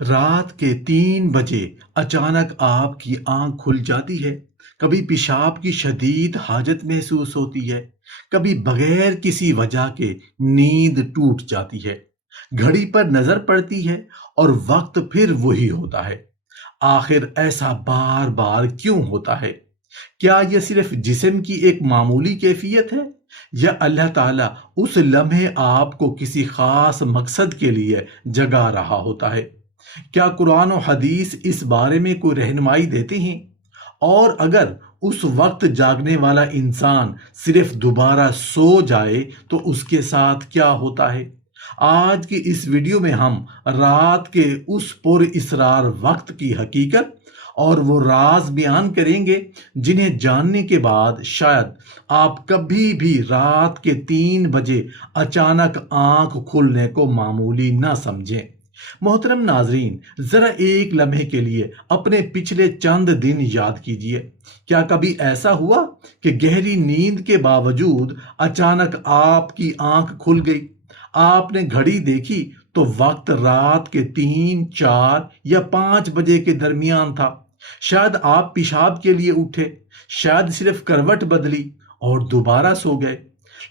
رات کے 3 بجے اچانک آپ کی آنکھ کھل جاتی ہے۔ کبھی پیشاب کی شدید حاجت محسوس ہوتی ہے، کبھی بغیر کسی وجہ کے نیند ٹوٹ جاتی ہے۔ گھڑی پر نظر پڑتی ہے اور وقت پھر وہی ہوتا ہے۔ آخر ایسا بار بار کیوں ہوتا ہے؟ کیا یہ صرف جسم کی ایک معمولی کیفیت ہے، یا اللہ تعالیٰ اس لمحے آپ کو کسی خاص مقصد کے لیے جگا رہا ہوتا ہے؟ کیا قرآن و حدیث اس بارے میں کوئی رہنمائی دیتے ہیں؟ اور اگر اس وقت جاگنے والا انسان صرف دوبارہ سو جائے تو اس کے ساتھ کیا ہوتا ہے؟ آج کی اس ویڈیو میں ہم رات کے اس پر اسرار وقت کی حقیقت اور وہ راز بیان کریں گے جنہیں جاننے کے بعد شاید آپ کبھی بھی رات کے 3 بجے اچانک آنکھ کھلنے کو معمولی نہ سمجھیں۔ محترم ناظرین، ذرا ایک لمحے کے لیے اپنے پچھلے چند دن یاد کیجئے۔ کیا کبھی ایسا ہوا کہ گہری نیند کے باوجود اچانک آپ کی آنکھ کھل گئی؟ آپ نے گھڑی دیکھی تو وقت رات کے 3، 4 یا 5 بجے کے درمیان تھا۔ شاید آپ پیشاب کے لیے اٹھے، شاید صرف کروٹ بدلی اور دوبارہ سو گئے۔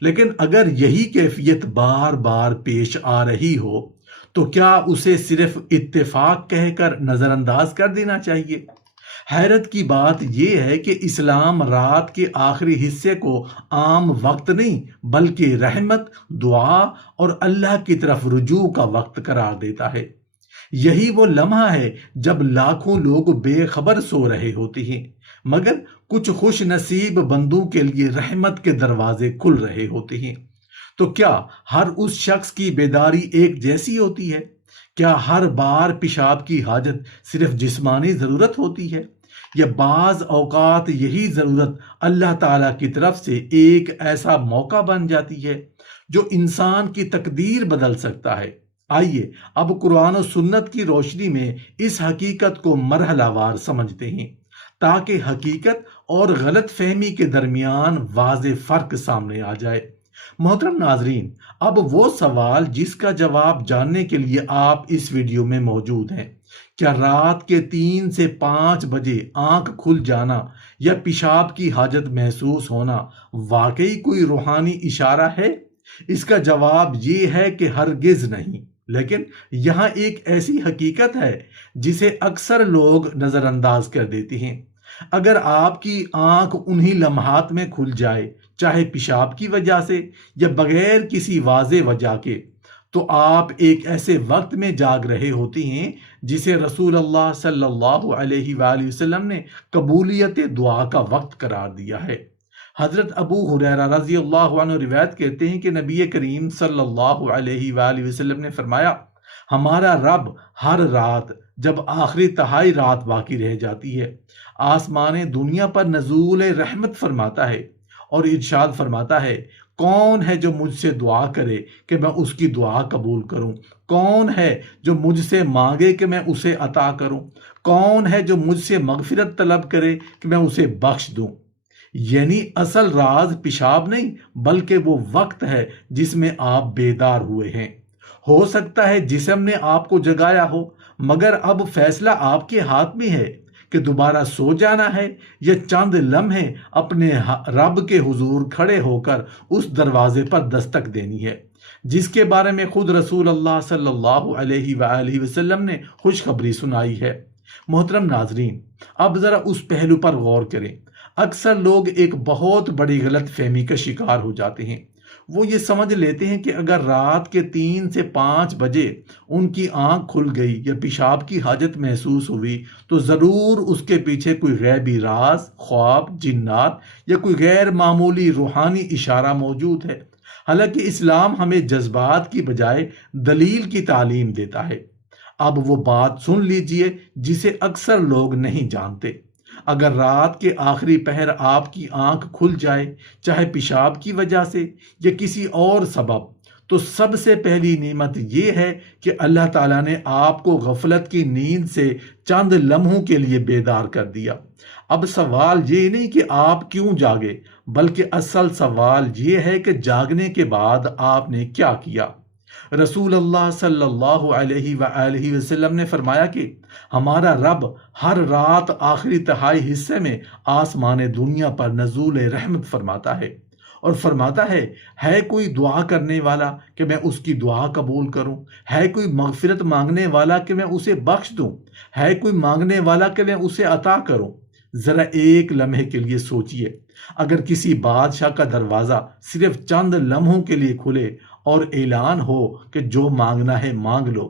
لیکن اگر یہی کیفیت بار بار پیش آ رہی ہو تو کیا اسے صرف اتفاق کہہ کر نظر انداز کر دینا چاہیے؟ حیرت کی بات یہ ہے کہ اسلام رات کے آخری حصے کو عام وقت نہیں بلکہ رحمت، دعا اور اللہ کی طرف رجوع کا وقت قرار دیتا ہے۔ یہی وہ لمحہ ہے جب لاکھوں لوگ بے خبر سو رہے ہوتے ہیں، مگر کچھ خوش نصیب بندوں کے لیے رحمت کے دروازے کھل رہے ہوتے ہیں۔ تو کیا ہر اس شخص کی بیداری ایک جیسی ہوتی ہے؟ کیا ہر بار پیشاب کی حاجت صرف جسمانی ضرورت ہوتی ہے، یا بعض اوقات یہی ضرورت اللہ تعالیٰ کی طرف سے ایک ایسا موقع بن جاتی ہے جو انسان کی تقدیر بدل سکتا ہے؟ آئیے اب قرآن و سنت کی روشنی میں اس حقیقت کو مرحلہ وار سمجھتے ہیں، تاکہ حقیقت اور غلط فہمی کے درمیان واضح فرق سامنے آ جائے۔ محترم ناظرین، اب وہ سوال جس کا جواب جاننے کے لیے آپ اس ویڈیو میں موجود ہیں: کیا رات کے 3 سے 5 بجے آنکھ کھل جانا یا پیشاب کی حاجت محسوس ہونا واقعی کوئی روحانی اشارہ ہے؟ اس کا جواب یہ ہے کہ ہرگز نہیں، لیکن یہاں ایک ایسی حقیقت ہے جسے اکثر لوگ نظر انداز کر دیتے ہیں۔ اگر آپ کی آنکھ انہی لمحات میں کھل جائے، چاہے پیشاب کی وجہ سے یا بغیر کسی واضح وجہ کے، تو آپ ایک ایسے وقت میں جاگ رہے ہوتے ہیں جسے رسول اللہ صلی اللہ علیہ وآلہ وسلم نے قبولیت دعا کا وقت قرار دیا ہے۔ حضرت ابو ہریرہ رضی اللہ عنہ روایت کہتے ہیں کہ نبی کریم صلی اللہ علیہ وآلہ وسلم نے فرمایا: ہمارا رب ہر رات جب آخری تہائی رات باقی رہ جاتی ہے، آسمان دنیا پر نزول رحمت فرماتا ہے اور ارشاد فرماتا ہے: کون ہے جو مجھ سے دعا کرے کہ میں اس کی دعا قبول کروں؟ کون ہے جو مجھ سے مانگے کہ میں اسے عطا کروں؟ کون ہے جو مجھ سے مغفرت طلب کرے کہ میں اسے بخش دوں؟ یعنی اصل راز پیشاب نہیں بلکہ وہ وقت ہے جس میں آپ بیدار ہوئے ہیں۔ ہو سکتا ہے جسم نے آپ کو جگایا ہو، مگر اب فیصلہ آپ کے ہاتھ میں ہے کہ دوبارہ سو جانا ہے یا چند لمحے اپنے رب کے حضور کھڑے ہو کر اس دروازے پر دستک دینی ہے جس کے بارے میں خود رسول اللہ صلی اللہ علیہ وآلہ وسلم نے خوشخبری سنائی ہے۔ محترم ناظرین، اب ذرا اس پہلو پر غور کریں۔ اکثر لوگ ایک بہت بڑی غلط فہمی کا شکار ہو جاتے ہیں۔ وہ یہ سمجھ لیتے ہیں کہ اگر رات کے 3 سے 5 بجے ان کی آنکھ کھل گئی یا پیشاب کی حاجت محسوس ہوئی تو ضرور اس کے پیچھے کوئی غیبی راز، خواب، جنات یا کوئی غیر معمولی روحانی اشارہ موجود ہے۔ حالانکہ اسلام ہمیں جذبات کی بجائے دلیل کی تعلیم دیتا ہے۔ اب وہ بات سن لیجئے جسے اکثر لوگ نہیں جانتے۔ اگر رات کے آخری پہر آپ کی آنکھ کھل جائے، چاہے پیشاب کی وجہ سے یا کسی اور سبب، تو سب سے پہلی نعمت یہ ہے کہ اللہ تعالیٰ نے آپ کو غفلت کی نیند سے چند لمحوں کے لیے بیدار کر دیا۔ اب سوال یہ نہیں کہ آپ کیوں جاگے، بلکہ اصل سوال یہ ہے کہ جاگنے کے بعد آپ نے کیا کیا۔ رسول اللہ صلی اللہ علیہ وآلہ وسلم نے فرمایا کہ ہمارا رب ہر رات آخری تہائی حصے میں آسمان دنیا پر نزول رحمت فرماتا ہے اور فرماتا ہے کوئی دعا کرنے والا کہ میں اس کی دعا قبول کروں، ہے کوئی مغفرت مانگنے والا کہ میں اسے بخش دوں، ہے کوئی مانگنے والا کہ میں اسے عطا کروں۔ ذرا ایک لمحے کے لیے سوچئے، اگر کسی بادشاہ کا دروازہ صرف چند لمحوں کے لیے کھلے اور اعلان ہو کہ جو مانگنا ہے مانگ لو،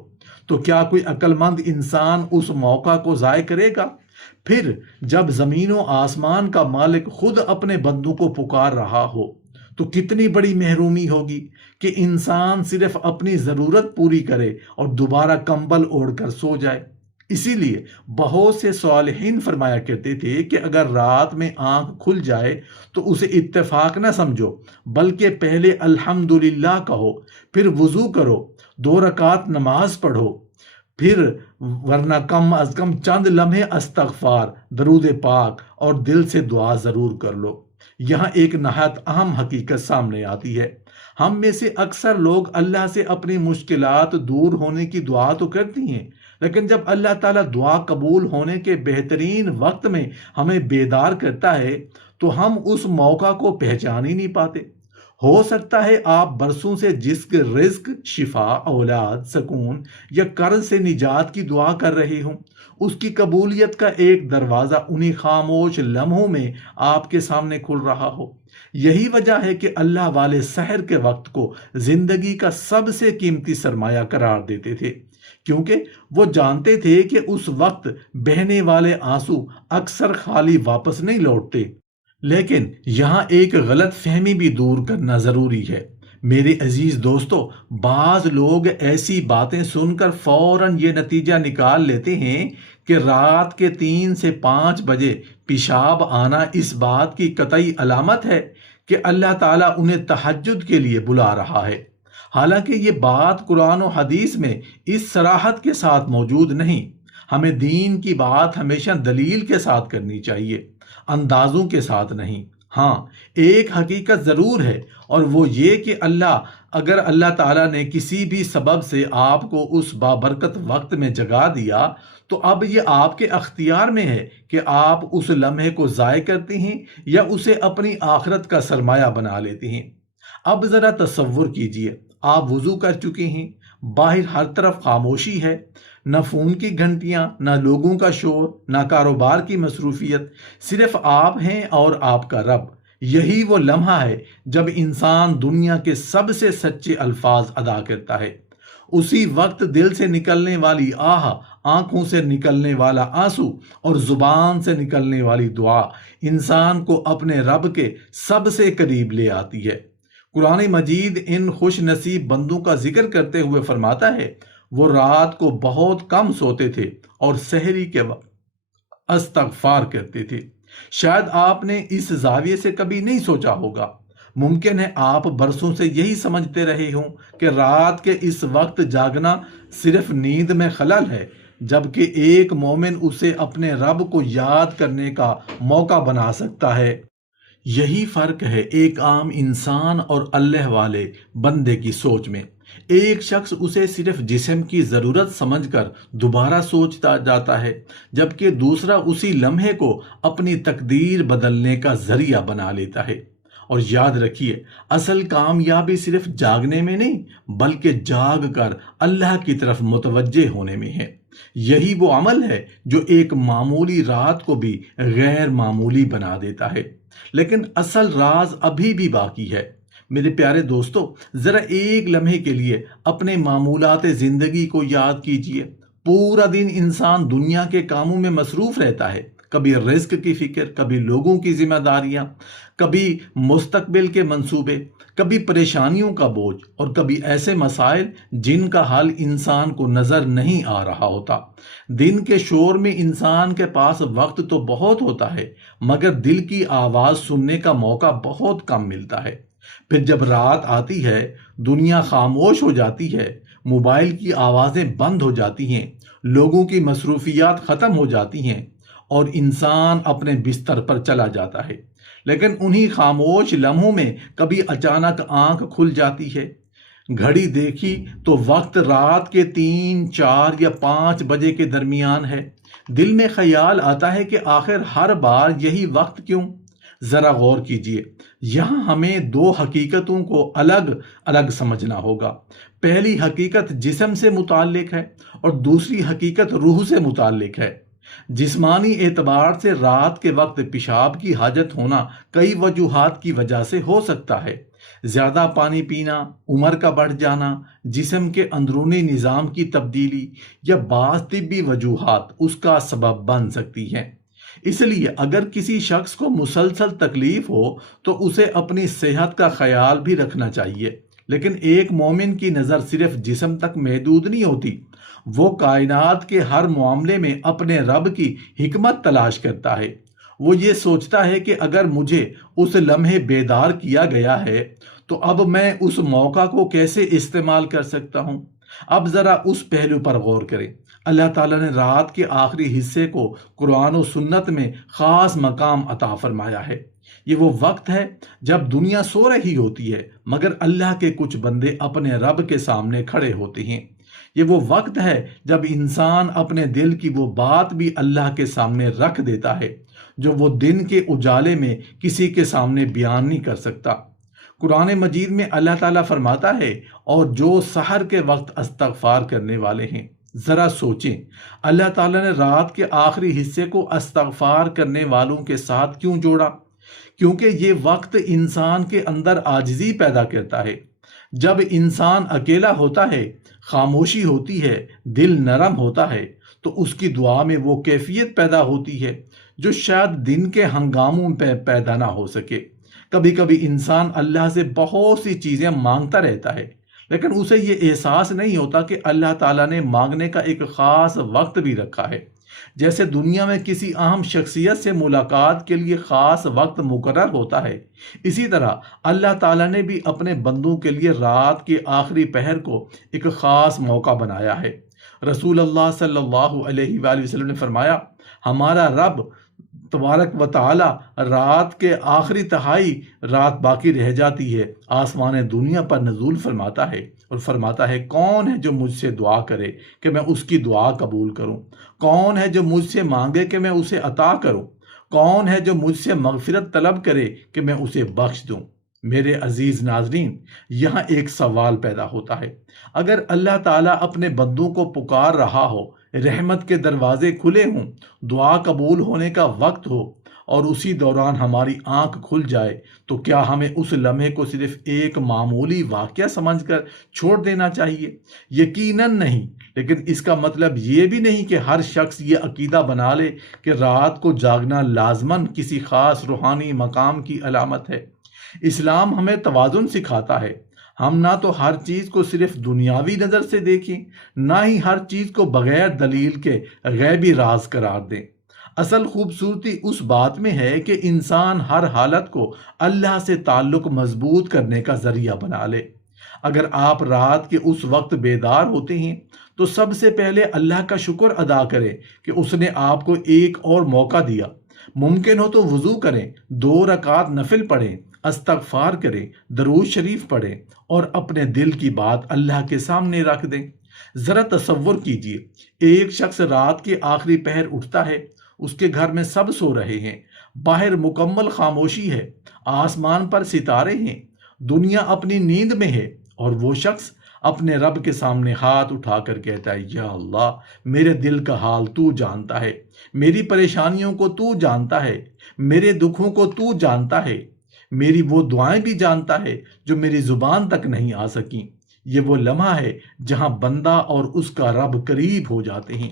تو کیا کوئی عقل مند انسان اس موقع کو ضائع کرے گا؟ پھر جب زمین و آسمان کا مالک خود اپنے بندوں کو پکار رہا ہو تو کتنی بڑی محرومی ہوگی کہ انسان صرف اپنی ضرورت پوری کرے اور دوبارہ کمبل اوڑھ کر سو جائے۔ اسی لیے بہت سے صالحین فرمایا کرتے تھے کہ اگر رات میں آنکھ کھل جائے تو اسے اتفاق نہ سمجھو، بلکہ پہلے الحمدللہ کہو، پھر وضو کرو، 2 رکعت نماز پڑھو، پھر ورنہ کم از کم چند لمحے استغفار، درود پاک اور دل سے دعا ضرور کر لو۔ یہاں ایک نہایت اہم حقیقت سامنے آتی ہے۔ ہم میں سے اکثر لوگ اللہ سے اپنی مشکلات دور ہونے کی دعا تو کرتی ہیں، لیکن جب اللہ تعالیٰ دعا قبول ہونے کے بہترین وقت میں ہمیں بیدار کرتا ہے تو ہم اس موقع کو پہچان ہی نہیں پاتے۔ ہو سکتا ہے آپ برسوں سے جس کے رزق، شفا، اولاد، سکون یا قرض سے نجات کی دعا کر رہے ہوں، اس کی قبولیت کا ایک دروازہ انہی خاموش لمحوں میں آپ کے سامنے کھل رہا ہو۔ یہی وجہ ہے کہ اللہ والے سحر کے وقت کو زندگی کا سب سے قیمتی سرمایہ قرار دیتے تھے، کیونکہ وہ جانتے تھے کہ اس وقت بہنے والے آنسو اکثر خالی واپس نہیں لوٹتے۔ لیکن یہاں ایک غلط فہمی بھی دور کرنا ضروری ہے۔ میرے عزیز دوستو، بعض لوگ ایسی باتیں سن کر فوراً یہ نتیجہ نکال لیتے ہیں کہ رات کے 3 سے 5 بجے پیشاب آنا اس بات کی قطعی علامت ہے کہ اللہ تعالیٰ انہیں تہجد کے لیے بلا رہا ہے، حالانکہ یہ بات قرآن و حدیث میں اس صراحت کے ساتھ موجود نہیں۔ ہمیں دین کی بات ہمیشہ دلیل کے ساتھ کرنی چاہیے، اندازوں کے ساتھ نہیں۔ ہاں، ایک حقیقت ضرور ہے، اور وہ یہ کہ اگر اللہ تعالیٰ نے کسی بھی سبب سے آپ کو اس بابرکت وقت میں جگا دیا تو اب یہ آپ کے اختیار میں ہے کہ آپ اس لمحے کو ضائع کرتے ہیں یا اسے اپنی آخرت کا سرمایہ بنا لیتے ہیں۔ اب ذرا تصور کیجئے، آپ وضو کر چکے ہیں، باہر ہر طرف خاموشی ہے، نہ فون کی گھنٹیاں، نہ لوگوں کا شور، نہ کاروبار کی مصروفیت، صرف آپ ہیں اور آپ کا رب۔ یہی وہ لمحہ ہے جب انسان دنیا کے سب سے سچے الفاظ ادا کرتا ہے۔ اسی وقت دل سے نکلنے والی آہ، آنکھوں سے نکلنے والا آنسو اور زبان سے نکلنے والی دعا انسان کو اپنے رب کے سب سے قریب لے آتی ہے۔ قرآن مجید ان خوش نصیب بندوں کا ذکر کرتے ہوئے فرماتا ہے، وہ رات کو بہت کم سوتے تھے اور سحری کے وقت استغفار کرتے تھے۔ شاید آپ نے اس زاویے سے کبھی نہیں سوچا ہوگا۔ ممکن ہے آپ برسوں سے یہی سمجھتے رہے ہوں کہ رات کے اس وقت جاگنا صرف نیند میں خلل ہے، جبکہ ایک مومن اسے اپنے رب کو یاد کرنے کا موقع بنا سکتا ہے۔ یہی فرق ہے ایک عام انسان اور اللہ والے بندے کی سوچ میں۔ ایک شخص اسے صرف جسم کی ضرورت سمجھ کر دوبارہ سوچتا جاتا ہے، جبکہ دوسرا اسی لمحے کو اپنی تقدیر بدلنے کا ذریعہ بنا لیتا ہے۔ اور یاد رکھیے، اصل کامیابی صرف جاگنے میں نہیں، بلکہ جاگ کر اللہ کی طرف متوجہ ہونے میں ہے۔ یہی وہ عمل ہے جو ایک معمولی رات کو بھی غیر معمولی بنا دیتا ہے۔ لیکن اصل راز ابھی بھی باقی ہے۔ میرے پیارے دوستو، ذرا ایک لمحے کے لیے اپنے معمولات زندگی کو یاد کیجئے۔ پورا دن انسان دنیا کے کاموں میں مصروف رہتا ہے، کبھی رزق کی فکر، کبھی لوگوں کی ذمہ داریاں، کبھی مستقبل کے منصوبے، کبھی پریشانیوں کا بوجھ، اور کبھی ایسے مسائل جن کا حل انسان کو نظر نہیں آ رہا ہوتا۔ دن کے شور میں انسان کے پاس وقت تو بہت ہوتا ہے، مگر دل کی آواز سننے کا موقع بہت کم ملتا ہے۔ پھر جب رات آتی ہے، دنیا خاموش ہو جاتی ہے، موبائل کی آوازیں بند ہو جاتی ہیں، لوگوں کی مصروفیات ختم ہو جاتی ہیں، اور انسان اپنے بستر پر چلا جاتا ہے۔ لیکن انہی خاموش لمحوں میں کبھی اچانک آنکھ کھل جاتی ہے، گھڑی دیکھی تو وقت رات کے 3 4 یا 5 بجے کے درمیان ہے۔ دل میں خیال آتا ہے کہ آخر ہر بار یہی وقت کیوں؟ ذرا غور کیجئے، یہاں ہمیں دو حقیقتوں کو الگ الگ سمجھنا ہوگا۔ پہلی حقیقت جسم سے متعلق ہے اور دوسری حقیقت روح سے متعلق ہے۔ جسمانی اعتبار سے رات کے وقت پیشاب کی حاجت ہونا کئی وجوہات کی وجہ سے ہو سکتا ہے۔ زیادہ پانی پینا، عمر کا بڑھ جانا، جسم کے اندرونی نظام کی تبدیلی یا بعض طبی وجوہات اس کا سبب بن سکتی ہیں۔ اس لیے اگر کسی شخص کو مسلسل تکلیف ہو تو اسے اپنی صحت کا خیال بھی رکھنا چاہیے۔ لیکن ایک مومن کی نظر صرف جسم تک محدود نہیں ہوتی، وہ کائنات کے ہر معاملے میں اپنے رب کی حکمت تلاش کرتا ہے۔ وہ یہ سوچتا ہے کہ اگر مجھے اس لمحے بیدار کیا گیا ہے تو اب میں اس موقع کو کیسے استعمال کر سکتا ہوں۔ اب ذرا اس پہلو پر غور کریں۔ اللہ تعالیٰ نے رات کے آخری حصے کو قرآن و سنت میں خاص مقام عطا فرمایا ہے۔ یہ وہ وقت ہے جب دنیا سو رہی ہوتی ہے مگر اللہ کے کچھ بندے اپنے رب کے سامنے کھڑے ہوتے ہیں۔ یہ وہ وقت ہے جب انسان اپنے دل کی وہ بات بھی اللہ کے سامنے رکھ دیتا ہے جو وہ دن کے اجالے میں کسی کے سامنے بیان نہیں کر سکتا۔ قرآن مجید میں اللہ تعالیٰ فرماتا ہے، اور جو سحر کے وقت استغفار کرنے والے ہیں۔ ذرا سوچیں، اللہ تعالیٰ نے رات کے آخری حصے کو استغفار کرنے والوں کے ساتھ کیوں جوڑا؟ کیونکہ یہ وقت انسان کے اندر عاجزی پیدا کرتا ہے۔ جب انسان اکیلا ہوتا ہے، خاموشی ہوتی ہے، دل نرم ہوتا ہے تو اس کی دعا میں وہ کیفیت پیدا ہوتی ہے جو شاید دن کے ہنگاموں پہ پیدا نہ ہو سکے۔ کبھی کبھی انسان اللہ سے بہت سی چیزیں مانگتا رہتا ہے لیکن اسے یہ احساس نہیں ہوتا کہ اللہ تعالیٰ نے مانگنے کا ایک خاص وقت بھی رکھا ہے۔ جیسے دنیا میں کسی اہم شخصیت سے ملاقات کے لیے خاص وقت مقرر ہوتا ہے، اسی طرح اللہ تعالیٰ نے بھی اپنے بندوں کے لیے رات کے آخری پہر کو ایک خاص موقع بنایا ہے۔ رسول اللہ صلی اللہ علیہ وآلہ وسلم نے فرمایا، ہمارا رب تبارک و تعالی رات کے آخری تہائی رات باقی رہ جاتی ہے، آسمان دنیا پر نزول فرماتا ہے اور فرماتا ہے، کون ہے جو مجھ سے دعا کرے کہ میں اس کی دعا قبول کروں؟ کون ہے جو مجھ سے مانگے کہ میں اسے عطا کروں؟ کون ہے جو مجھ سے مغفرت طلب کرے کہ میں اسے بخش دوں؟ میرے عزیز ناظرین، یہاں ایک سوال پیدا ہوتا ہے، اگر اللہ تعالیٰ اپنے بندوں کو پکار رہا ہو، رحمت کے دروازے کھلے ہوں، دعا قبول ہونے کا وقت ہو اور اسی دوران ہماری آنکھ کھل جائے تو کیا ہمیں اس لمحے کو صرف ایک معمولی واقعہ سمجھ کر چھوڑ دینا چاہیے؟ یقیناً نہیں، لیکن اس کا مطلب یہ بھی نہیں کہ ہر شخص یہ عقیدہ بنا لے کہ رات کو جاگنا لازماً کسی خاص روحانی مقام کی علامت ہے۔ اسلام ہمیں توازن سکھاتا ہے۔ ہم نہ تو ہر چیز کو صرف دنیاوی نظر سے دیکھیں، نہ ہی ہر چیز کو بغیر دلیل کے غیبی راز قرار دیں۔ اصل خوبصورتی اس بات میں ہے کہ انسان ہر حالت کو اللہ سے تعلق مضبوط کرنے کا ذریعہ بنا لے۔ اگر آپ رات کے اس وقت بیدار ہوتے ہیں تو سب سے پہلے اللہ کا شکر ادا کریں کہ اس نے آپ کو ایک اور موقع دیا۔ ممکن ہو تو وضو کریں، 2 رکعت نفل پڑھیں، استغفار کریں، درود شریف پڑھیں اور اپنے دل کی بات اللہ کے سامنے رکھ دیں۔ ذرا تصور کیجئے، ایک شخص رات کے آخری پہر اٹھتا ہے، اس کے گھر میں سب سو رہے ہیں، باہر مکمل خاموشی ہے، آسمان پر ستارے ہیں، دنیا اپنی نیند میں ہے، اور وہ شخص اپنے رب کے سامنے ہاتھ اٹھا کر کہتا ہے، یا اللہ، میرے دل کا حال تو جانتا ہے، میری پریشانیوں کو تو جانتا ہے، میرے دکھوں کو تو جانتا ہے، میری وہ دعائیں بھی جانتا ہے جو میری زبان تک نہیں آ سکیں۔ یہ وہ لمحہ ہے جہاں بندہ اور اس کا رب قریب ہو جاتے ہیں۔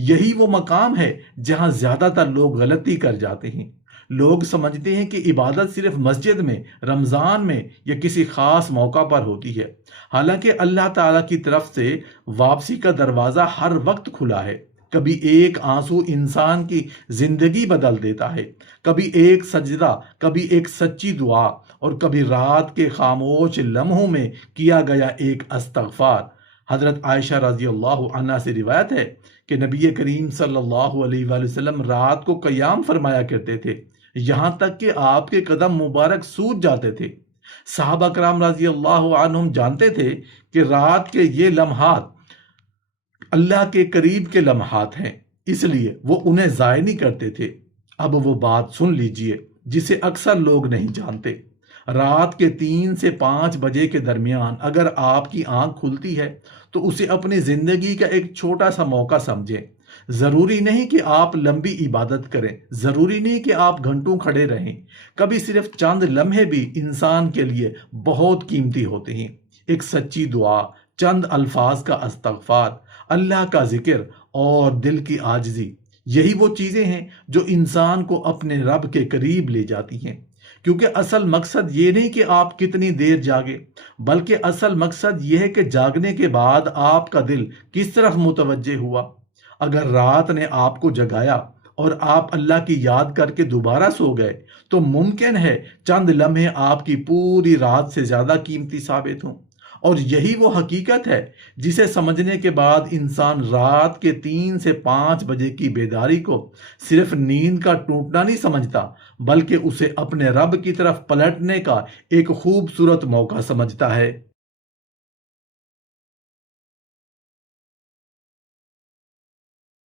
یہی وہ مقام ہے جہاں زیادہ تر لوگ غلطی کر جاتے ہیں۔ لوگ سمجھتے ہیں کہ عبادت صرف مسجد میں، رمضان میں یا کسی خاص موقع پر ہوتی ہے، حالانکہ اللہ تعالیٰ کی طرف سے واپسی کا دروازہ ہر وقت کھلا ہے۔ کبھی ایک آنسو انسان کی زندگی بدل دیتا ہے، کبھی ایک سجدہ، کبھی ایک سچی دعا، اور کبھی رات کے خاموش لمحوں میں کیا گیا ایک استغفار۔ حضرت عائشہ رضی اللہ عنہا سے روایت ہے کہ نبی کریم صلی اللہ علیہ وآلہ وسلم رات کو قیام فرمایا کرتے تھے، یہاں تک کہ آپ کے قدم مبارک سوج جاتے تھے۔ صحابہ کرام رضی اللہ عنہم جانتے تھے کہ رات کے یہ لمحات اللہ کے قریب کے لمحات ہیں، اس لیے وہ انہیں ضائع نہیں کرتے تھے۔ اب وہ بات سن لیجئے جسے اکثر لوگ نہیں جانتے۔ رات کے 3 سے 5 بجے کے درمیان اگر آپ کی آنکھ کھلتی ہے تو اسے اپنی زندگی کا ایک چھوٹا سا موقع سمجھیں۔ ضروری نہیں کہ آپ لمبی عبادت کریں، ضروری نہیں کہ آپ گھنٹوں کھڑے رہیں، کبھی صرف چند لمحے بھی انسان کے لیے بہت قیمتی ہوتے ہیں۔ ایک سچی دعا، چند الفاظ کا استغفار، اللہ کا ذکر اور دل کی عاجزی، یہی وہ چیزیں ہیں جو انسان کو اپنے رب کے قریب لے جاتی ہیں۔ کیونکہ اصل مقصد یہ نہیں کہ آپ کتنی دیر جاگے، بلکہ اصل مقصد یہ ہے کہ جاگنے کے بعد آپ کا دل کس طرف متوجہ ہوا۔ اگر رات نے آپ کو جگایا اور آپ اللہ کی یاد کر کے دوبارہ سو گئے تو ممکن ہے چند لمحے آپ کی پوری رات سے زیادہ قیمتی ثابت ہوں۔ اور یہی وہ حقیقت ہے جسے سمجھنے کے بعد انسان رات کے 3 سے 5 بجے کی بیداری کو صرف نیند کا ٹوٹنا نہیں سمجھتا، بلکہ اسے اپنے رب کی طرف پلٹنے کا ایک خوبصورت موقع سمجھتا ہے۔